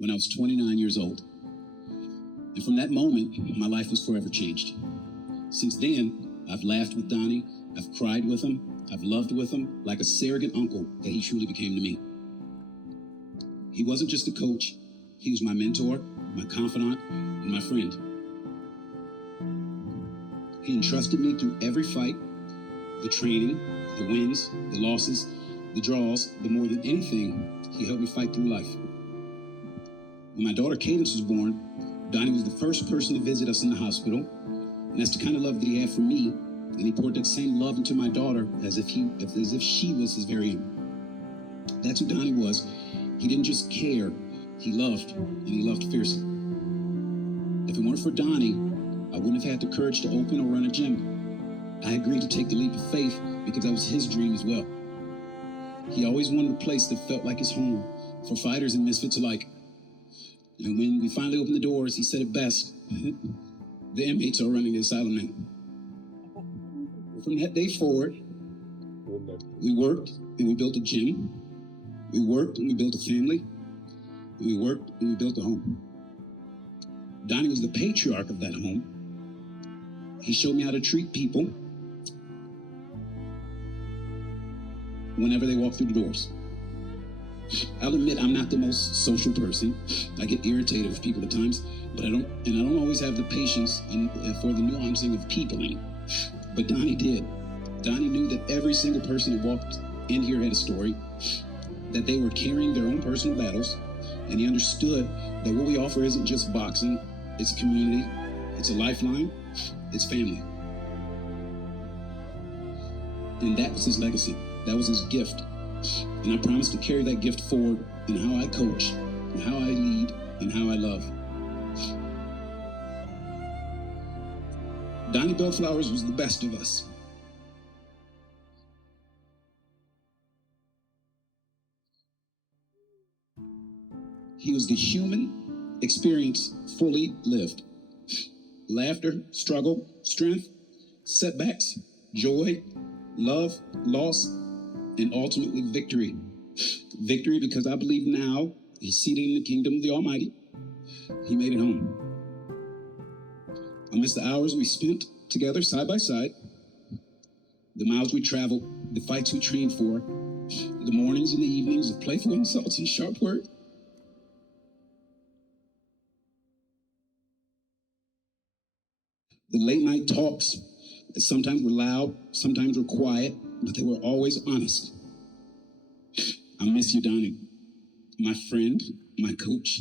when I was 29 years old. And from that moment, my life was forever changed. Since then, I've laughed with Donnie, I've cried with him, I've loved with him like a surrogate uncle that he truly became to me. He wasn't just a coach, he was my mentor, my confidant, and my friend. He entrusted me through every fight, the training, the wins, the losses, the draws, but more than anything, he helped me fight through life. When my daughter Cadence was born, Donnie was the first person to visit us in the hospital, and that's the kind of love that he had for me, and he poured that same love into my daughter as if she was his very own. That's who Donnie was. He didn't just care, he loved, and he loved fiercely. If it weren't for Donnie, I wouldn't have had the courage to open or run a gym. I agreed to take the leap of faith because that was his dream as well. He always wanted a place that felt like his home, for fighters and misfits alike. And when we finally opened the doors, he said it best, the inmates are running the asylum now. From that day forward, we worked and we built a gym. We worked and we built a family. We worked and we built a home. Donnie was the patriarch of that home. He showed me how to treat people whenever they walk through the doors. I'll admit I'm not the most social person. I get irritated with people at times, but I don't always have the patience for the nuancing of peopling. But Donnie did. Donnie knew that every single person that walked in here had a story, that they were carrying their own personal battles, and he understood that what we offer isn't just boxing, it's a community, it's a lifeline, it's family. And that was his legacy. That was his gift. And I promise to carry that gift forward in how I coach, in how I lead, and how I love. Donnie Belflowers was the best of us. He was the human experience fully lived. Laughter, struggle, strength, setbacks, joy, love, loss, and ultimately victory. Victory because I believe now he's seated in the kingdom of the Almighty. He made it home. I miss the hours we spent together side by side, the miles we traveled, the fights we trained for, the mornings and the evenings of playful insults and sharp words. The late night talks that sometimes were loud, sometimes were quiet, but they were always honest. I miss you, Donnie, my friend, my coach,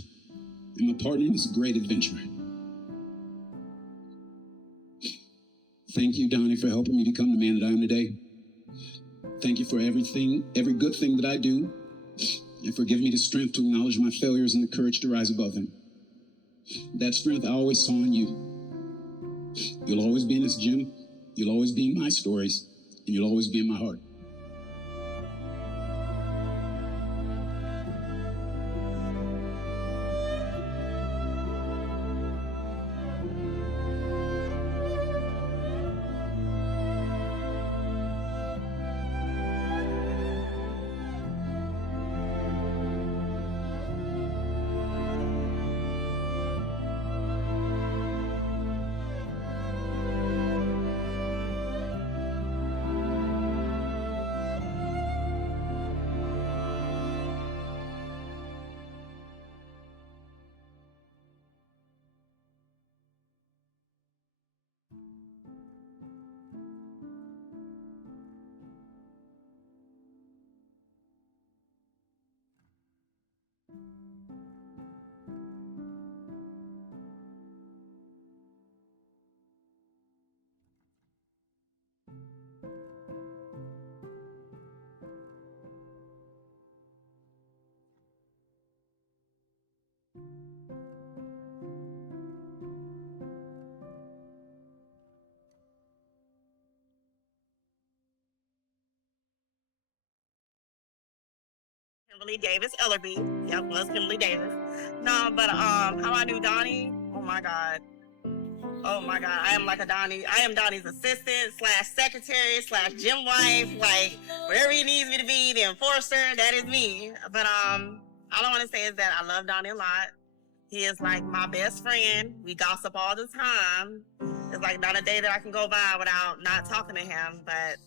and my partner in this great adventure. Thank you, Donnie, for helping me become the man that I am today. Thank you for everything, every good thing that I do, and for giving me the strength to acknowledge my failures and the courage to rise above them. That strength I always saw in you. You'll always be in this gym, you'll always be in my stories, and you'll always be in my heart. Kimberly Davis Ellerby. Yep, was Kimberly Davis. No, but how I knew Donnie, oh my God. Oh my God, I am Donnie's assistant / secretary / gym wife, like wherever he needs me to be, the enforcer, that is me. But all I want to say is that I love Donnie a lot. He is like my best friend. We gossip all the time. It's like not a day that I can go by without not talking to him. But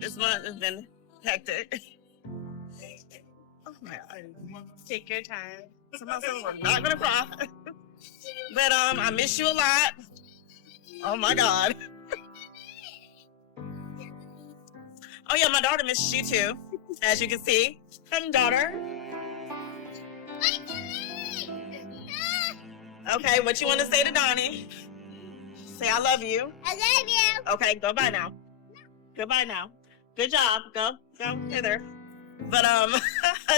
this month has been hectic. Oh my God. Take your time. Somebody said we're not gonna cry. But I miss you a lot. Oh my God. Oh yeah, my daughter misses you too, as you can see. Come, daughter. Okay, what you want to say to Donnie? Say I love you. I love you. Okay, goodbye now. Goodbye now. Good job. Go hither. But I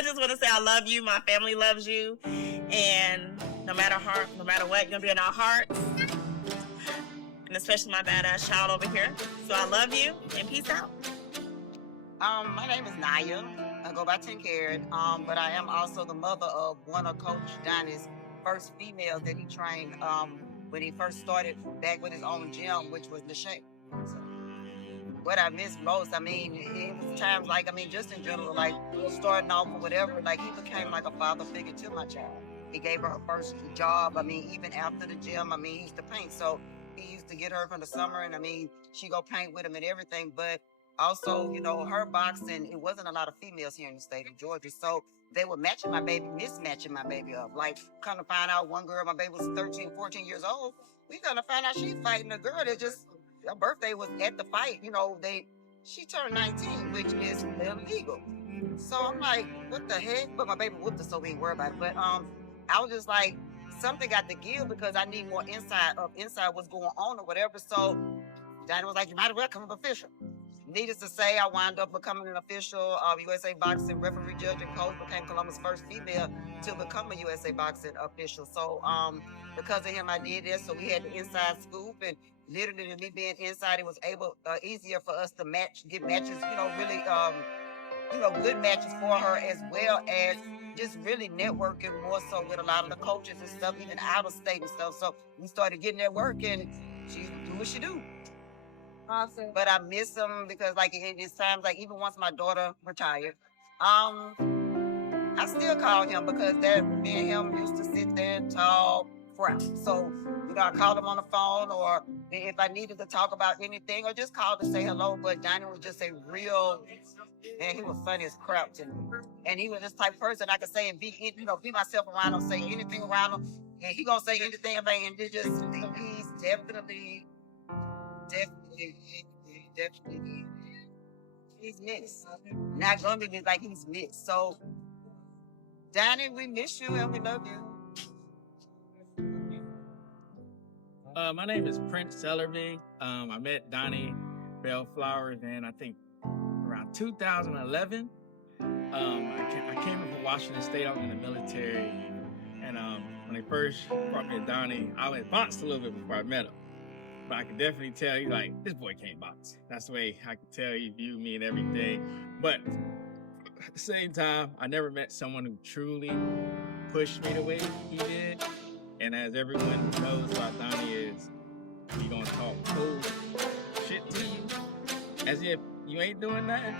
just want to say I love you. My family loves you, and no matter what, you're gonna be in our hearts, and especially my badass child over here. So I love you, and peace out. My name is Naya. I go by 10 Carat, but I am also the mother of one of Coach Donnie's first females that he trained when he first started back with his own gym, which was Lachey. So, what I miss most, I mean, it was times like, I mean, just in general, like starting off or whatever, like he became like a father figure to my child. He gave her first job. I mean, even after the gym, I mean, he used to paint. So he used to get her from the summer, and I mean, she go paint with him and everything, but also, you know, her boxing, it wasn't a lot of females here in the state of Georgia. So they were matching my baby, mismatching my baby up. Like, kind of find out one girl, my baby was 13, 14 years old. We kind of find out she fighting a girl that just, her birthday was at the fight. You know, she turned 19, which is illegal. So I'm like, what the heck? But my baby whooped her, so we ain't worried about it. But I was just like, something got to give because I need more insight what's going on or whatever. So Donnie was like, you might as well come up official. Needless to say, I wound up becoming an official USA Boxing referee, judge, and coach. Became Columbia's first female to become a USA Boxing official. So because of him, I did this. So we had the inside scoop, and literally me being inside, it was easier for us to get matches, you know, really, good matches for her, as well as just really networking more so with a lot of the coaches and stuff, even out of state and stuff. So we started getting that work, and she do what she do. Awesome. But I miss him because, like, it's times, like, even once my daughter retired, I still call him because me and him used to sit there and talk for hours. So, you know, I called him on the phone, or if I needed to talk about anything, or just call to say hello. But Donnie was just a real, man, he was funny as crap to me. And he was this type of person I could say and be myself around him, say anything around him, and he gonna say anything about it. And he's definitely, he's mixed. Not gonna be like he's mixed. So, Donnie, we miss you and we love you. My name is Prince Sellerby. I met Donnie Belflowers in, I think, around 2011. I came from Washington State. I was in the military. And when they first brought me to Donnie, I had boxed a little bit before I met him. But I can definitely tell you, like, this boy can't box. That's the way I can tell you, view me and everything. But at the same time, I never met someone who truly pushed me the way he did. And as everyone knows about Donnie is, he gonna talk cool shit to you as if you ain't doing nothing.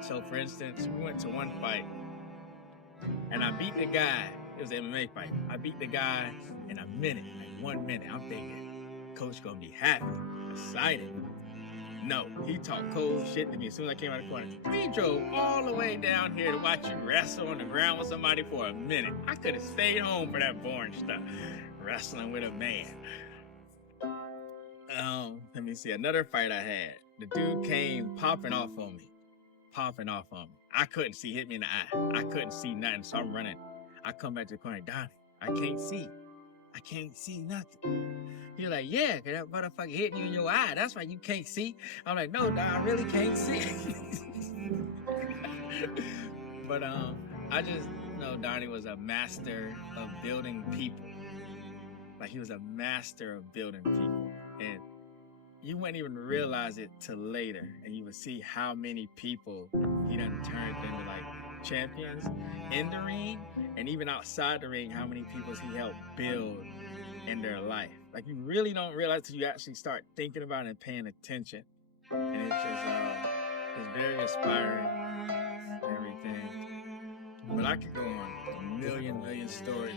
So for instance, we went to one fight and I beat the guy. It was an MMA fight. I beat the guy in a minute, like 1 minute. I'm thinking, Coach gonna be happy, excited. No, he talked cold shit to me as soon as I came out of the corner. We drove all the way down here to watch you wrestle on the ground with somebody for a minute. I could have stayed home for that boring stuff. Wrestling with a man. Let me see, another fight I had. The dude came popping off on me. I couldn't see, hit me in the eye. I couldn't see nothing, so I'm running. I come back to the corner, Donnie, I can't see nothing. You're like, yeah, cause that motherfucker hit you in your eye. That's why you can't see. I'm like, no, I really can't see. But I just know Donnie was a master of building people. Like, he was a master of building people. And you wouldn't even realize it till later. And you would see how many people he done turned into, like, champions in the ring. And even outside the ring, how many people he helped build in their life. Like, you really don't realize till you actually start thinking about it and paying attention. And it's just, it's very inspiring, everything. But I could go on a million stories.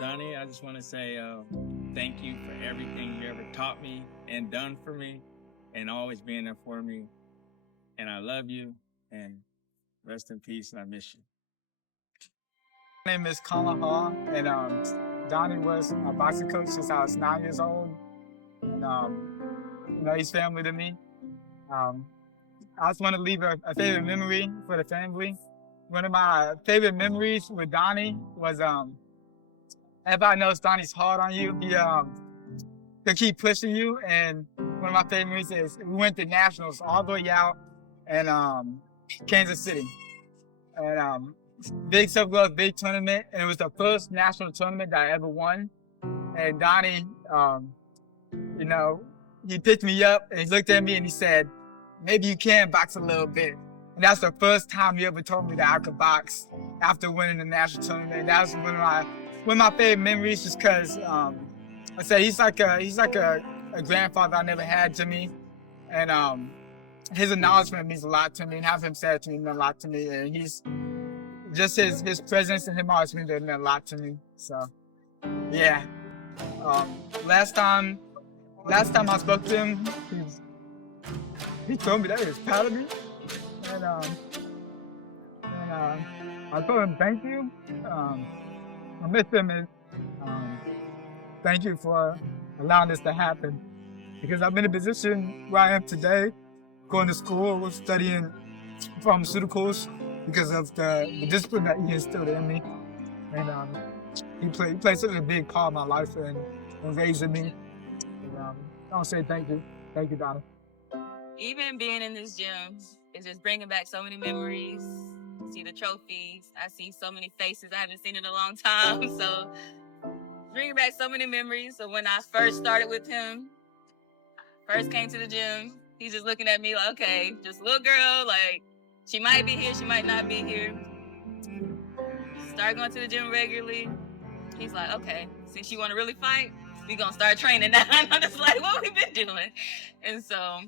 Donnie, I just want to say thank you for everything you ever taught me and done for me and always being there for me. And I love you, and rest in peace, and I miss you. My name is Colin Hall, and Donnie was my boxing coach since I was 9 years old. And, he's family to me. I just want to leave a favorite memory for the family. One of my favorite memories with Donnie was, everybody knows Donnie's hard on you. He'll keep pushing you. And one of my favorite memories is we went to nationals all the way out in Kansas City. And big sub-gloves, big tournament. And it was the first national tournament that I ever won. And Donnie, he picked me up and he looked at me and he said, maybe you can box a little bit. And that's the first time he ever told me that I could box after winning the national tournament. And that was one of my favorite memories, just because I said he's like a grandfather I never had to me. And his acknowledgement means a lot to me, and having him say it to me meant a lot to me. And he's just his presence and him always meant a lot to me. So yeah. Last time I spoke to him, he told me that he was proud of me, and I told him thank you. I miss him, and thank you for allowing this to happen, because I'm in a position where I am today, going to school, studying pharmaceuticals, because of the discipline that he instilled in me, and he played such a big part of my life and raising me. And, I want to say thank you, Donnie. Even being in this gym is just bringing back so many memories. See the trophies. I see so many faces I haven't seen in a long time. So bringing back so many memories. So when I first started with him, first came to the gym, he's just looking at me like, okay, just a little girl, like she might be here, she might not be here. Started going to the gym regularly. He's like, okay, since you want to really fight, we gonna start training now. And I'm just like, what we been doing? And so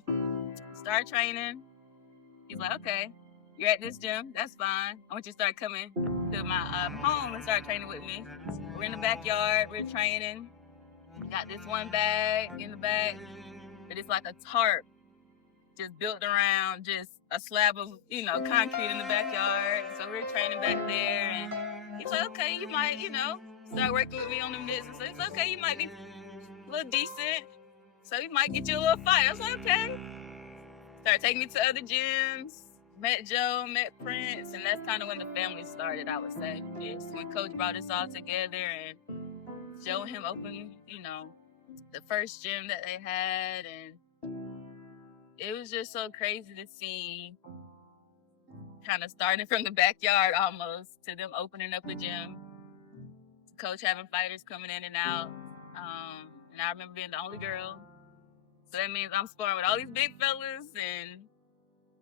start training. He's like, okay, you're at this gym, that's fine. I want you to start coming to my home and start training with me. We're in the backyard, we're training. Got this one bag in the back, but it's like a tarp just built around just a slab of, concrete in the backyard. So we're training back there, and he's like, okay, you might, start working with me on the mitts. So it's okay, you might be a little decent. So we might get you a little fight. I was like, okay. Started taking me to other gyms, met Joe, met Prince, and that's kind of when the family started, I would say. It's when Coach brought us all together, and Joe and him opened, the first gym that they had, and it was just so crazy to see, kind of starting from the backyard almost, to them opening up a gym, to Coach having fighters coming in and out, and I remember being the only girl. So that means I'm sparring with all these big fellas, and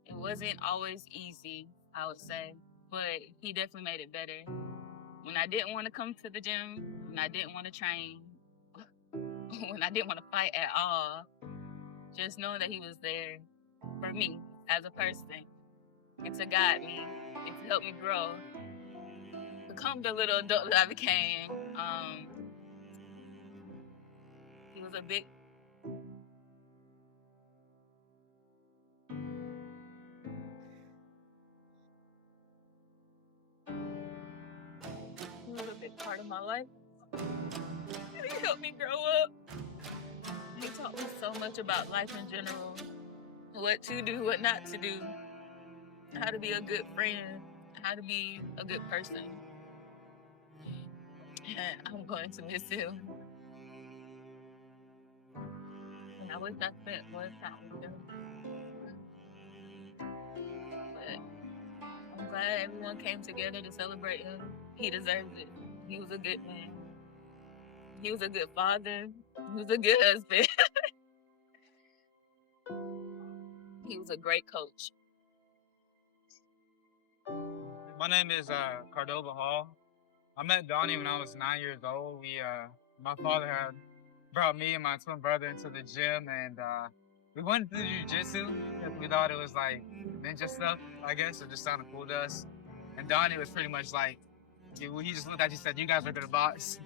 it wasn't always easy, I would say. But he definitely made it better. When I didn't want to come to the gym, when I didn't want to train, when I didn't want to fight at all, just knowing that he was there for me as a person, and to guide me, and to help me grow, become the little adult that I became. He was a big... He was a big part of my life. And he helped me grow up. He taught me so much about life in general. What to do, what not to do. How to be a good friend. How to be a good person. And I'm going to miss him. And I wish I spent more time with him. But I'm glad everyone came together to celebrate him. He deserves it. He was a good man. He was a good father. He was a good husband. He was a great coach. My name is Cardova Hall. I met Donnie when I was 9 years old. My father had brought me and my twin brother into the gym, and we went to jiu-jitsu. We thought it was like ninja stuff, I guess. It just sounded cool to us. And Donnie was pretty much like, he just looked at you and said, "You guys are gonna box."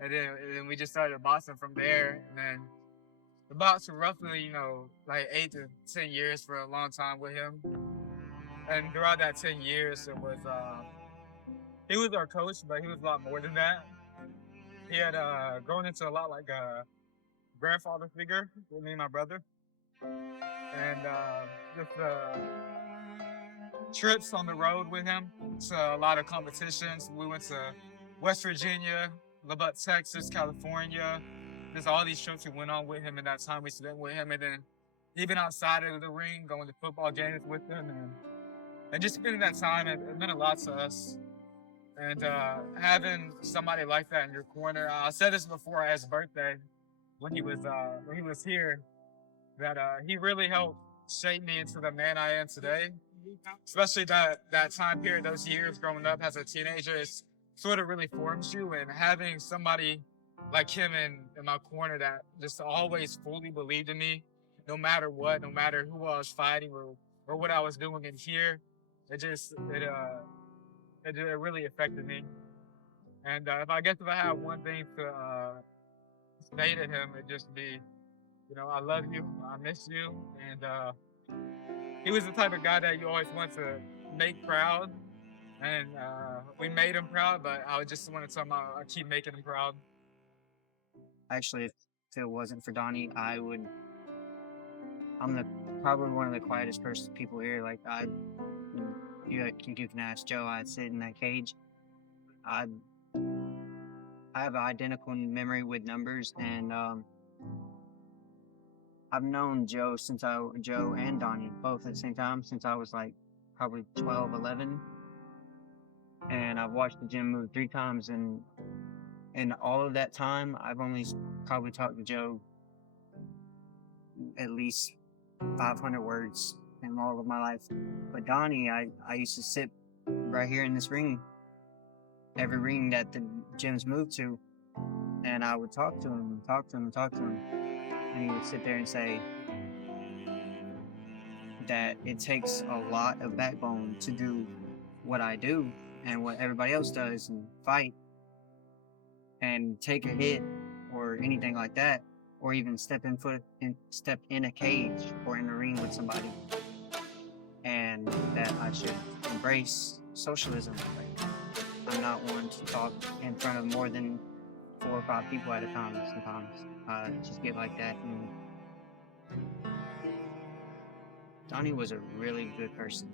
And then we just started boxing from there. And then the box for roughly, like 8 to 10 years for a long time with him. And throughout that 10 years, he was our coach, but he was a lot more than that. He had grown into a lot like a grandfather figure with me and my brother. And just trips on the road with him to a lot of competitions. We went to West Virginia, Lubbock, Texas, California. There's all these trips we went on with him in that time we spent with him. And then even outside of the ring, going to football games with him. And just spending that time, it meant a lot to us. And having somebody like that in your corner, I said this before at his birthday when he was here, that he really helped shape me into the man I am today. Especially that time period, those years growing up as a teenager, it sort of really forms you. And having somebody like him in my corner that just always fully believed in me, no matter what, no matter who I was fighting or what I was doing in here, it really affected me. And if I had one thing to say to him, it'd just be, I love you, I miss you. And he was the type of guy that you always want to make proud. And we made him proud, but I just want to tell him I keep making him proud. Actually, if it wasn't for Donnie, I'm probably one of the quietest people here. Like you can ask Joe. I'd sit in that cage. I have an identical memory with numbers, and I've known Joe and Donnie both at the same time since I was like probably 12, 11, and I've watched the gym move 3 times, and in all of that time, I've only probably talked to Joe at least 500 words in all of my life. But Donnie, I used to sit right here in this ring, every ring that the gyms moved to, and I would talk to him, and he would sit there and say that it takes a lot of backbone to do what I do and what everybody else does and fight and take a hit or anything like that, or even step in a cage or in a ring with somebody, and that I should embrace socialism. Like, I'm not one to talk in front of more than 4 or 5 people at a time. Sometimes I just get like that. And Donnie was a really good person,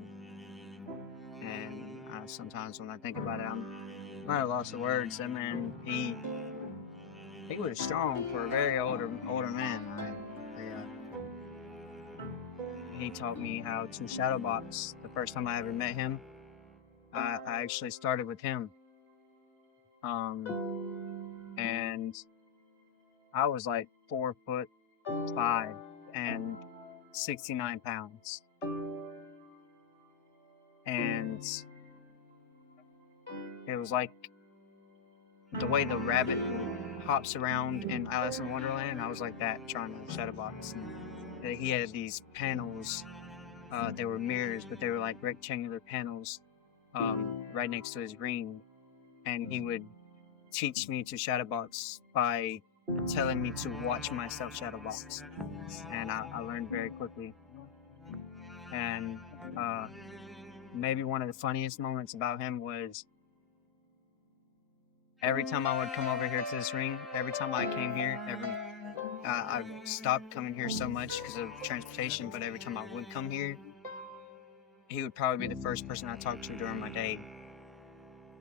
and sometimes when I think about it, I'm at a loss of words. That man, he was strong for a very older man. He taught me how to shadow box. The first time I ever met him, I actually started with him. And I was like 4'5" and 69 pounds. And it was like the way the rabbit hops around in Alice in Wonderland. I was like that, trying to shadow box. And he had these panels. They were mirrors, but they were like rectangular panels right next to his ring. And he would teach me to shadow box by telling me to watch myself shadow box. And I learned very quickly. And maybe one of the funniest moments about him was every time I would come over here to this ring, every time I came here, I stopped coming here so much because of transportation, but every time I would come here, he would probably be the first person I talked to during my day.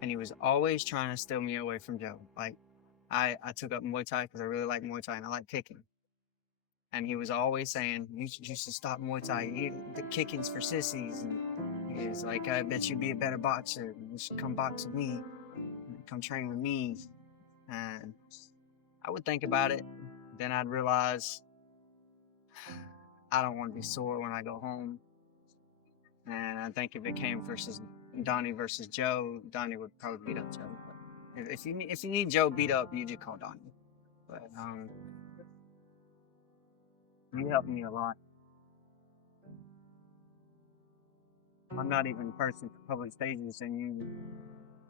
And he was always trying to steal me away from Joe. Like, I took up Muay Thai because I really like Muay Thai and I like kicking. And he was always saying, you should stop Muay Thai. The kicking's for sissies. And he was like, I bet you'd be a better boxer. You should come box with me. Come train with me. And I would think about it. Then I'd realize I don't want to be sore when I go home. And I think if it came Donnie versus Joe, Donnie would probably beat up Joe. But if you need Joe beat up, you just call Donnie. But he helped me a lot. I'm not even a person for public stages, and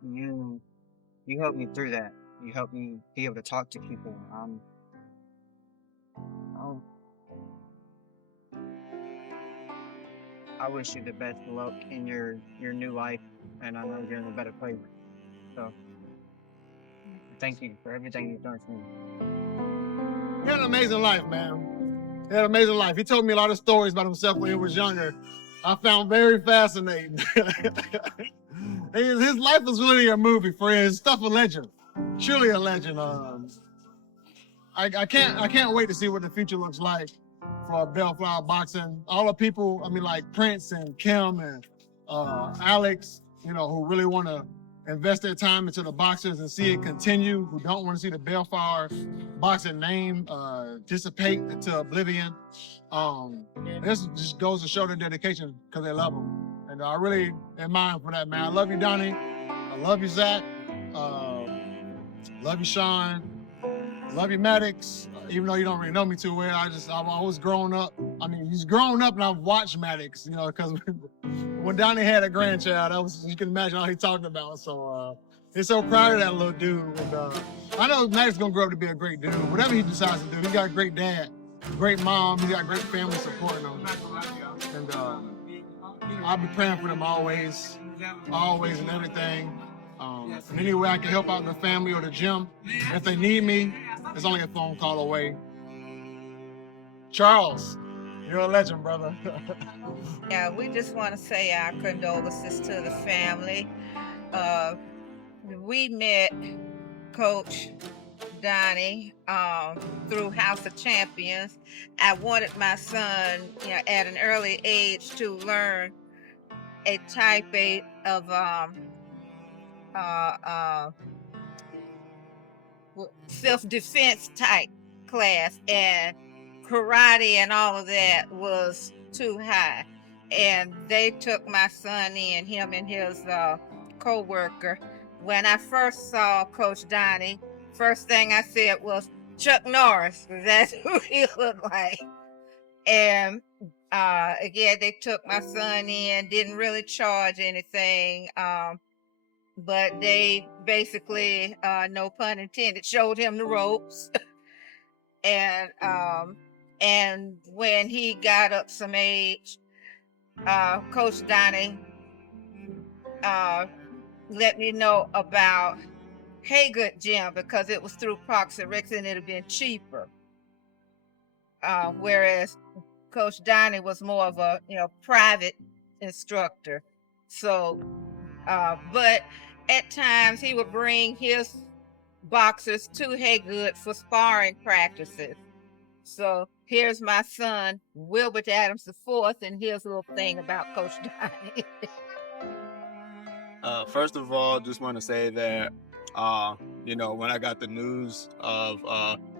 you helped me through that. You helped me be able to talk to people. Um, I wish you the best of luck in your new life, and I know you're in a better place. So, thank you for everything you've done for me. He had an amazing life, man. He had an amazing life. He told me a lot of stories about himself when he was younger. I found very fascinating. His life was really a movie, friends. Stuff a legend. Truly a legend. I can't wait to see what the future looks like for Belflower Boxing. All the people, I mean, like Prince and Kim and Alex, you know, who really want to invest their time into the boxers and see it continue, who don't want to see the Belflower Boxing name dissipate into oblivion. This just goes to show their dedication because they love them. And I really admire them for that, man. I love you, Donnie. I love you, Zach. Love you, Sean. Love you, Maddox. Even though you don't really know me too well, I've always grown up. I mean, he's grown up and I've watched Maddox, you know, because when Donnie had a grandchild, you can imagine all he talked about. So he's so proud of that little dude. And I know Maddox is gonna grow up to be a great dude. Whatever he decides to do, he got a great dad, great mom, he got great family supporting him. And I'll be praying for them always and everything. In any way I can help out the family or the gym, if they need me, it's only a phone call away. Charles, you're a legend, brother. Yeah, we just want to say our condolences to the family. We met Coach Donnie through House of Champions. I wanted my son, you know, at an early age to learn a type of self-defense type class, and karate and all of that was too high. And they took my son in, him and his co-worker. When I first saw Coach Donnie, first thing I said was, Chuck Norris, that's who he looked like. And again, they took my son in, didn't really charge anything, but they basically, no pun intended, showed him the ropes. And when he got up some age, Coach Donnie let me know about Haygood Gym because it was through Parks and Recs and it'd have been cheaper. Whereas Coach Donnie was more of a, you know, private instructor. So, but at times he would bring his boxers to Haygood for sparring practices. So here's my son, Wilbert Adams IV, and here's a little thing about Coach Donnie. First of all, just want to say that, you know, when I got the news of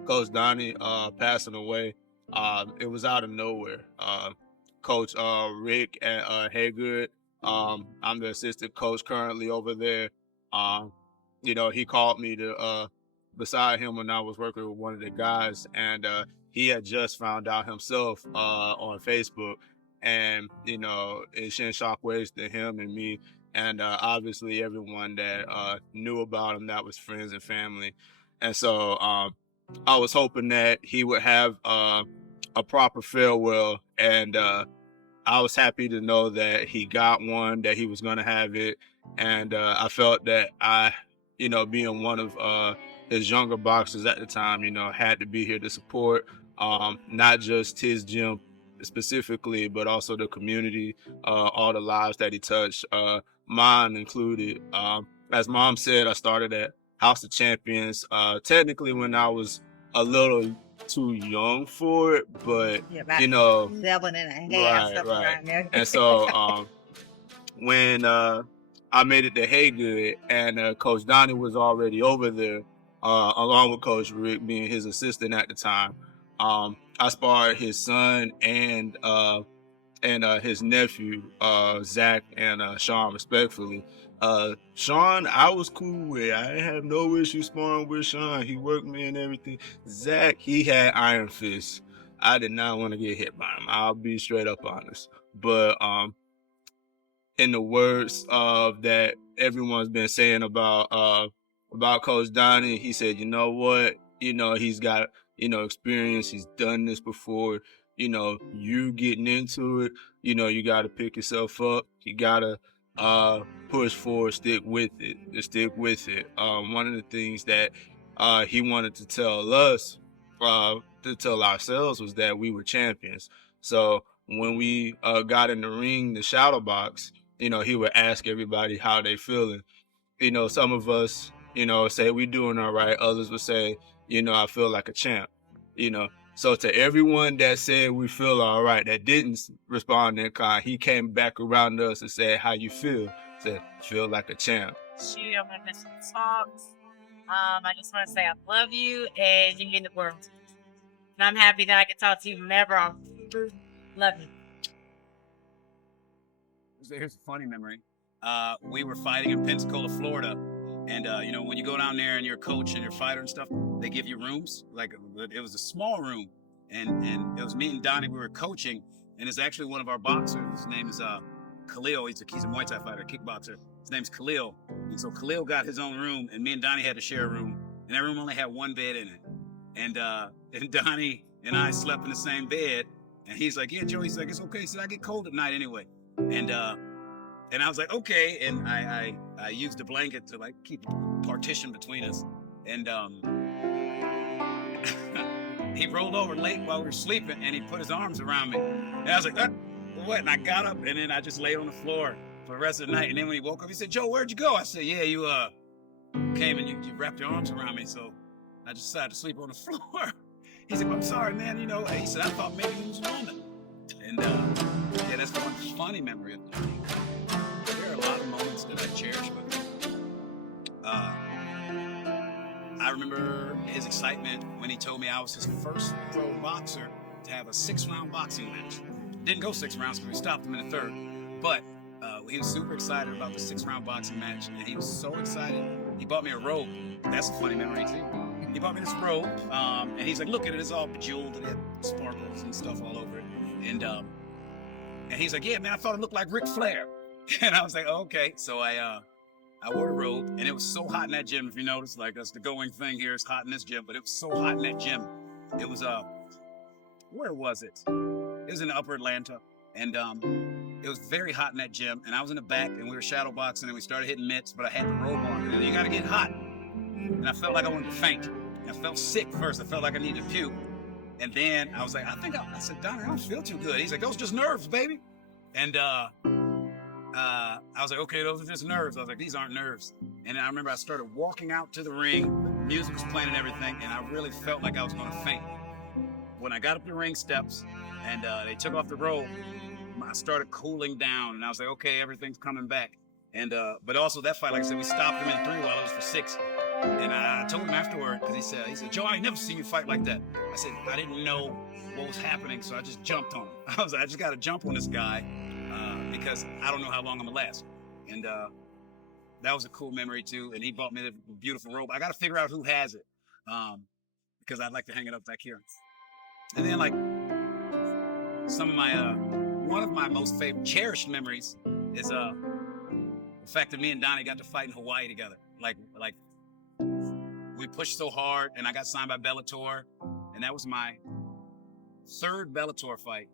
Coach Donnie passing away, it was out of nowhere. Coach Rick at Haygood, I'm the assistant coach currently over there. You know, he called me to beside him when I was working with one of the guys, and he had just found out himself on Facebook, and you know, it sent shockwaves to him and me, and obviously everyone that knew about him, that was friends and family. And so I was hoping that he would have a proper farewell, and I was happy to know that he got one, that he was going to have it. And I felt that I, you know, being one of his younger boxers at the time, you know, had to be here to support not just his gym specifically, but also the community, all the lives that he touched, mine included. As Mom said, I started at House of Champions, technically when I was a little too young for it, but Yeah, you know, 7 and a half, right. And so when I made it to Haygood, and Coach Donnie was already over there, along with Coach Rick being his assistant at the time. I sparred his son and his nephew, Zach and Sean, respectfully. Sean, I was cool with. I didn't have no issue sparring with Sean. He worked me and everything. Zach, he had iron fists. I did not want to get hit by him. I'll be straight up honest. But in the words of that everyone's been saying about Coach Donnie. He said, you know what, he's got experience. He's done this before. You getting into it. You got to pick yourself up. You gotta push forward, stick with it. One of the things that he wanted to tell us, to tell ourselves, was that we were champions. So when we got in the ring, the shadow box, he would ask everybody how they feeling. Some of us, say we doing all right. Others would say, I feel like a champ. So to everyone that said we feel all right, that didn't respond in kind, he came back around us and said, how you feel? Said, feel like a champ. Shoot, I'm gonna miss some talks. I just want to say I love you and you mean the world. And I'm happy that I can talk to you whenever I'm. Love you. Here's a funny memory. We were fighting in Pensacola, Florida. And, when you go down there and you're a coach and you're a fighter and stuff, they give you rooms. Like, it was a small room. And it was me and Donnie, we were coaching. And it's actually one of our boxers. His name is Khalil. He's a Muay Thai fighter, kickboxer. His name's Khalil. And so Khalil got his own room, and me and Donnie had to share a room. And that room only had one bed in it. And Donnie and I slept in the same bed. And he's like, yeah, Joe. He's like, it's okay. He said, I get cold at night anyway. And I was like, okay. And I used a blanket to like keep a partition between us. And he rolled over late while we were sleeping, and he put his arms around me. And I was like, what? And I got up, and then I just laid on the floor for the rest of the night. And then when he woke up, he said, Joe, where'd you go? I said, yeah, you came and you wrapped your arms around me. So I just decided to sleep on the floor. He said, I'm sorry, man. He said, I thought maybe he was a woman. And yeah, that's one funny memory of Donnie. There are a lot of moments that I cherish with him. I remember his excitement when he told me I was his first pro boxer to have a 6-round boxing match. Didn't go 6 rounds because we stopped him in the 3rd. But he was super excited about the 6-round boxing match. And he was so excited, he bought me a robe. That's a funny memory, too. He bought me this robe, and he's like, look at it, it's all bejeweled, and it had sparkles and stuff all over it. And he's like, yeah, man, I thought it looked like Ric Flair. And I was like, oh, okay. So I wore the robe, and it was so hot in that gym. If you notice, like, that's the going thing here. It's hot in this gym, but it was so hot in that gym. It was, where was it? It was in Upper Atlanta, and it was very hot in that gym. And I was in the back, and we were shadow boxing, and we started hitting mitts, but I had the robe on. And you got to get hot. And I felt like I wanted to faint. I felt sick first. I felt like I needed to puke. And then I was like, I said, Donnie, I don't feel too good. He's like, those are just nerves, baby. And I was like, okay, those are just nerves. I was like, these aren't nerves. And then I remember I started walking out to the ring. Music was playing and everything. And I really felt like I was going to faint. When I got up the ring steps and they took off the robe, I started cooling down. And I was like, okay, everything's coming back. And but also that fight, like I said, we stopped him in 3 while it was for 6. And I told him afterward, because he said, Joe, I ain't never seen you fight like that. I said, I didn't know what was happening, so I just jumped on him. I was like, I just got to jump on this guy because I don't know how long I'm going to last. And that was a cool memory, too. And he bought me the beautiful robe. I got to figure out who has it because I'd like to hang it up back here. And then, like, some of my, one of my most favorite, cherished memories is the fact that me and Donnie got to fight in Hawaii together. Like, we pushed so hard, and I got signed by Bellator, and that was my 3rd Bellator fight,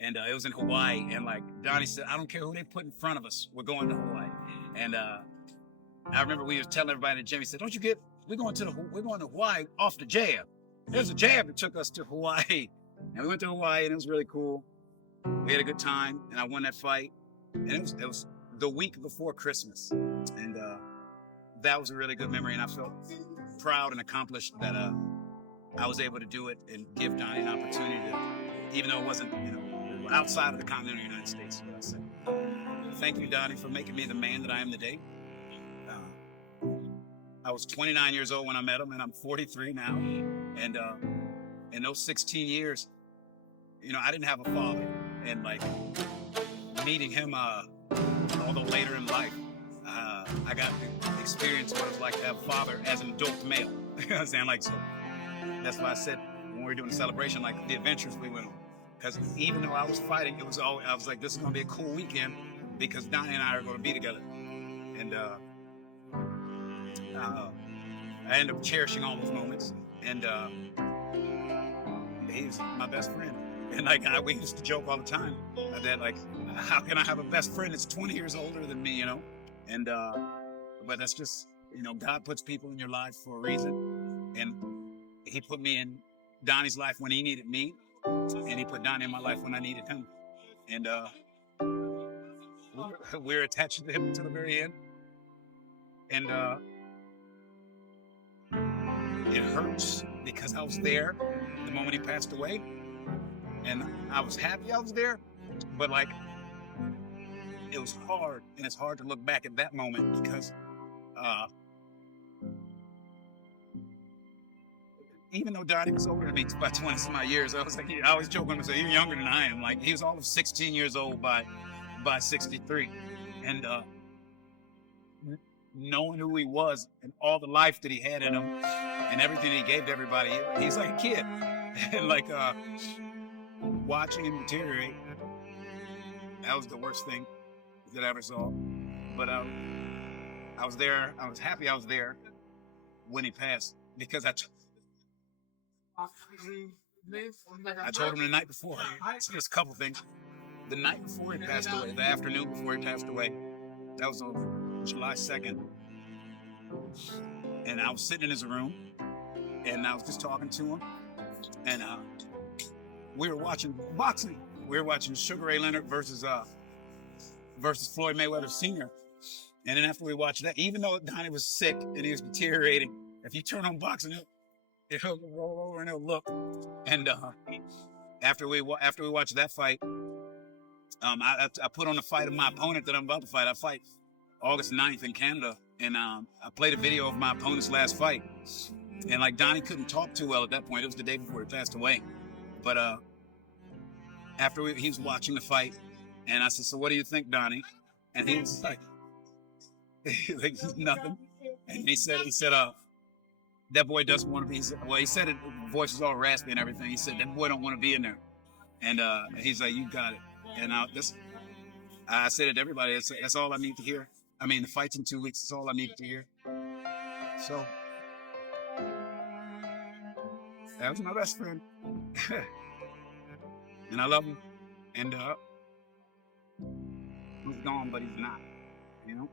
and it was in Hawaii. And like Donnie said, I don't care who they put in front of us, we're going to Hawaii. And I remember we were telling everybody in the gym. He said, "Don't you get? We're going to Hawaii off the jab. There's a jab that took us to Hawaii, and we went to Hawaii, and it was really cool. We had a good time, and I won that fight. And it was the week before Christmas, and that was a really good memory, and I felt proud and accomplished that I was able to do it and give Donnie an opportunity to, even though it wasn't, outside of the continental United States. What I said. Thank you, Donnie, for making me the man that I am today. I was 29 years old when I met him, and I'm 43 now. And in those 16 years, I didn't have a father, and like meeting him, although later in life, I got to experience what it was like to have a father as an adult male. You know what I'm saying? Like, so that's why I said when we were doing the celebration, like the adventures we went on. Because even though I was fighting, I was like, this is going to be a cool weekend. because Donnie and I are going to be together. And I end up cherishing all those moments. And he's my best friend. And like we used to joke all the time that like, how can I have a best friend that's 20 years older than me, you know? And but that's just, you know, God puts people in your life for a reason. And he put me in Donnie's life when he needed me, and he put Donnie in my life when I needed him. And we're attached to him to the very end. And it hurts because I was there the moment he passed away, and I was happy I was there, but like it was hard, and it's hard to look back at that moment because even though Donnie was older than me by 20 some odd years, I was like, I always joke when I say, you're younger than I am. Like, he was all of 16 years old by 63. And knowing who he was and all the life that he had in him and everything he gave to everybody, he's like a kid. And like watching him deteriorate, that was the worst thing that I ever saw. But I was there. I was happy I was there when he passed, because I told him the night before. So there's a couple things. The night before he passed away, the afternoon before he passed away, that was on July 2nd. And I was sitting in his room, and I was just talking to him. And we were watching boxing. We were watching Sugar Ray Leonard versus Floyd Mayweather Sr. And then after we watched that, even though Donnie was sick and he was deteriorating, if you turn on boxing, it'll roll over and it'll look. And after we watched that fight, I put on the fight of my opponent that I'm about to fight. I fight August 9th in Canada, and I played a video of my opponent's last fight. And like Donnie couldn't talk too well at that point. It was the day before he passed away. But after he was watching the fight, and I said, "So what do you think, Donnie?" And he was like nothing. And he said, that boy doesn't want to be. He said it. The voice was all raspy and everything. He said that boy don't want to be in there. And he's like, "You got it." And I said it to everybody. That's all I need to hear. I mean, the fight's in 2 weeks. That's all I needed to hear. So that was my best friend, and I love him. And he's gone, but he's not. You know.